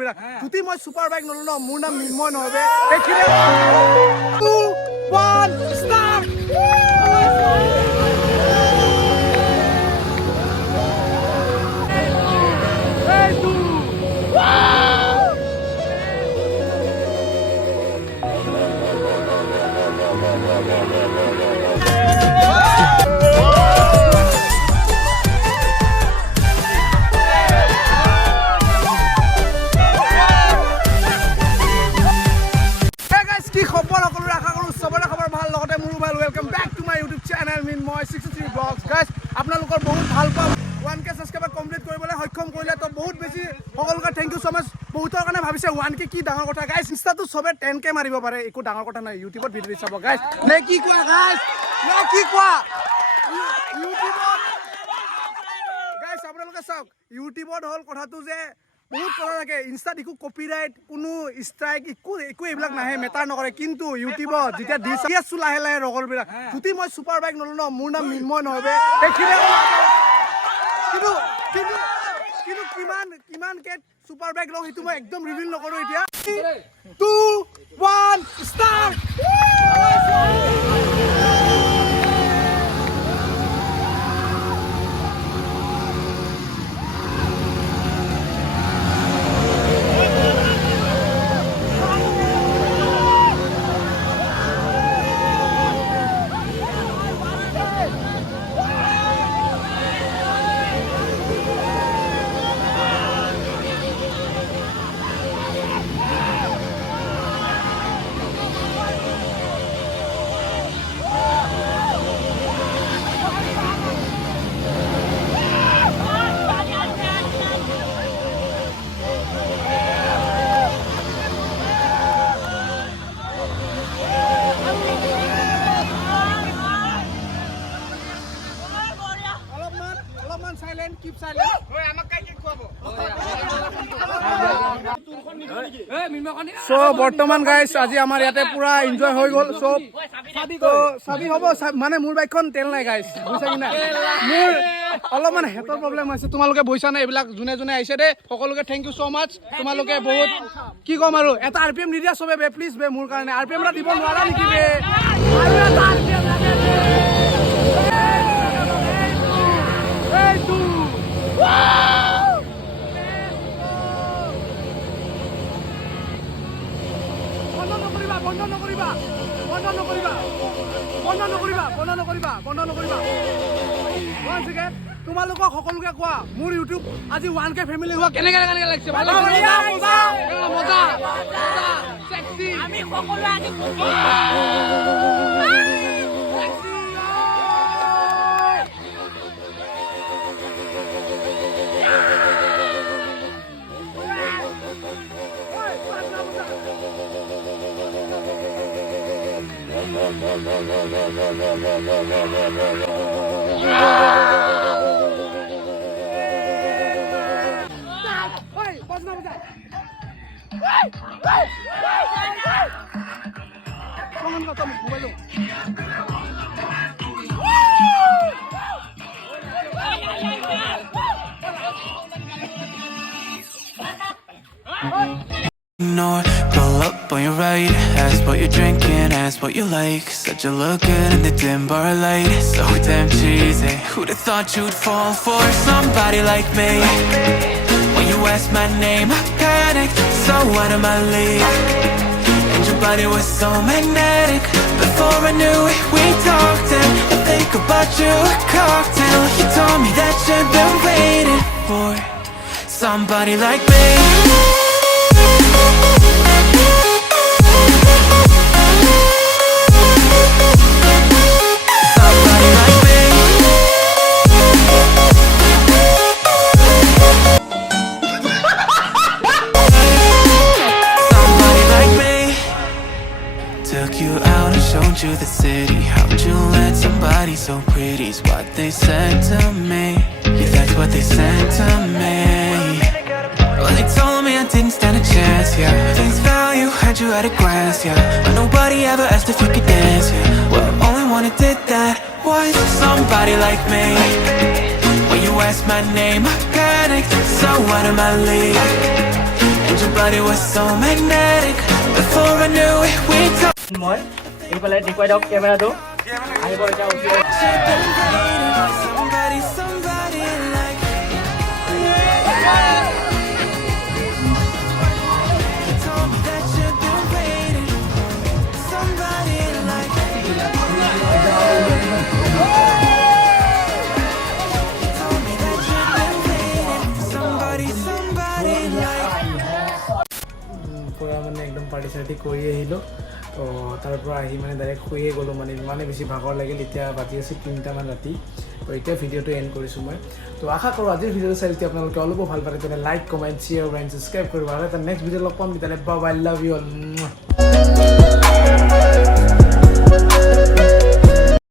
বিলাক যদি মই সুপাৰ বাইক নলওঁ ন মোৰ নাম মিন্ময় নহবে এইখিনে 2 1 ষ্টাৰ্ট আপোনালোকৰ বহুত ভাল পাম 1k সাবস্ক্ৰাইবাৰ কমপ্লিট কৰিবলৈ সক্ষম কৰিলে তো বহুত বেছি সকলোকে থ্যাংক ইউ সো মাচ বহুতৰ কাৰণে ভাবিছে 1k কি ডাঙৰ কথা গাইস ইনষ্টাটো সবে 10k মাৰিব পাৰে একো ডাঙৰ কথা নাই ইউটিউবত ভিডিঅ চাব গাইস নে কি কোৱা গাইস নে কি কোৱা ইউটিউবত গাইস আপোনালোকে চাওক ইউটিউবত হল কথাটো যে বহুত কথা থাকে ইনষ্টাত একো কপিৰাইট কোনো ষ্ট্ৰাইক একো এইবিলাক নাহে মেটাৰ নকৰে কিন্তু ইউটিউবত যেতিয়া দিছ লাহে লাহে ৰগৰবিলাক যদি মই সুপাৰ বাইক নলওঁ ন মোৰ নাম মিন্ময় নহবে এইখিনে কিন্তু কিন্তু কিন্তু কিমান কে সুপাৰ বাইক লওঁ সেইটো মই একদম ৰিভিল নকৰোঁ এতিয়া 2 1 start keep silent oi amak kai ki খুৱাব সো বৰ্তমান গাইস আজি আমাৰ ইয়াতে পুৰা এনজয় হৈ গল সো সাবি হ'ব মানে মোৰ বাইকখন তেল নাই গাইস বুইছা কি না মোৰ অলপমান হেতৰ প্ৰবলেম হৈছে তোমালোকে বইছা না এইবিলাক জুনে জুনে আইছে দে সকলোকে থ্যাংক ইউ সো মাচ তোমালোকে বহুত কি কম আৰু এটা আৰপিএম নিদিয়া সবে বে প্লিজ বে মোৰ কাৰণে আৰপিএম ৰা দিব নোৱাৰা নেকি বে আৰু এটা আৰপিএম লাগে এই তু তোমালোকক সকলোকে কোৱা মোৰ ইউটিউব আজি 1k ফেমিলি হোৱা কেনেকে লাগিছে ভাল মজা সেক্সি আমি সকলো আজি Ignore, pull up on your right, ask what you're drinking, ask what you like. Said you look good in the dim bar light, so damn cheesy. Who'd have thought you'd fall for somebody like me? When you asked my name, I panicked, so out of my league. And your body was so magnetic. Before I knew it, we talked and I think about you a cocktail. You told me that you've been waiting for somebody like me. Took you out and showed you the city. How'd you let somebody so pretty's what they said to me? Yeah, that's what they said to me. Well, they told me I didn't stand a chance, yeah. Face value, had you at a glance, yeah. But nobody ever asked if you could dance, yeah. Well, the only one who did that was somebody like me. When you asked my name, I panicked, so out of my league. And your body was so magnetic. Before I knew it, we talked. মই এইফালে দেখুৱাই দিয়ক কেমেৰাটো আহিব এতিয়া উঠি Somebody like told me that you've been waiting. Somebody like told me that you've been waiting. Somebody like পূৰা মানে একদম পাৰ্টি চাৰ্টি কৰি আহিলোঁ তো তাৰ পৰা আহি মানে ডাইৰেক্ট শুয়ে গ'লোঁ মানে ইমানে বেছি ভাগৰ লাগিল এতিয়া বাজি আছে 3টামান ৰাতি তো এতিয়া ভিডিঅ'টো এণ্ড কৰিছোঁ মই তো আশা কৰোঁ আজিৰ ভিডিঅ'টো চাই যদি আপোনালোকে অলপো ভাল পালে তেনে like comment share and subscribe কৰিব আৰু এটা নেক্সট ভিডিঅ' লগ পাম তেতিয়াহ'লে bye bye love you all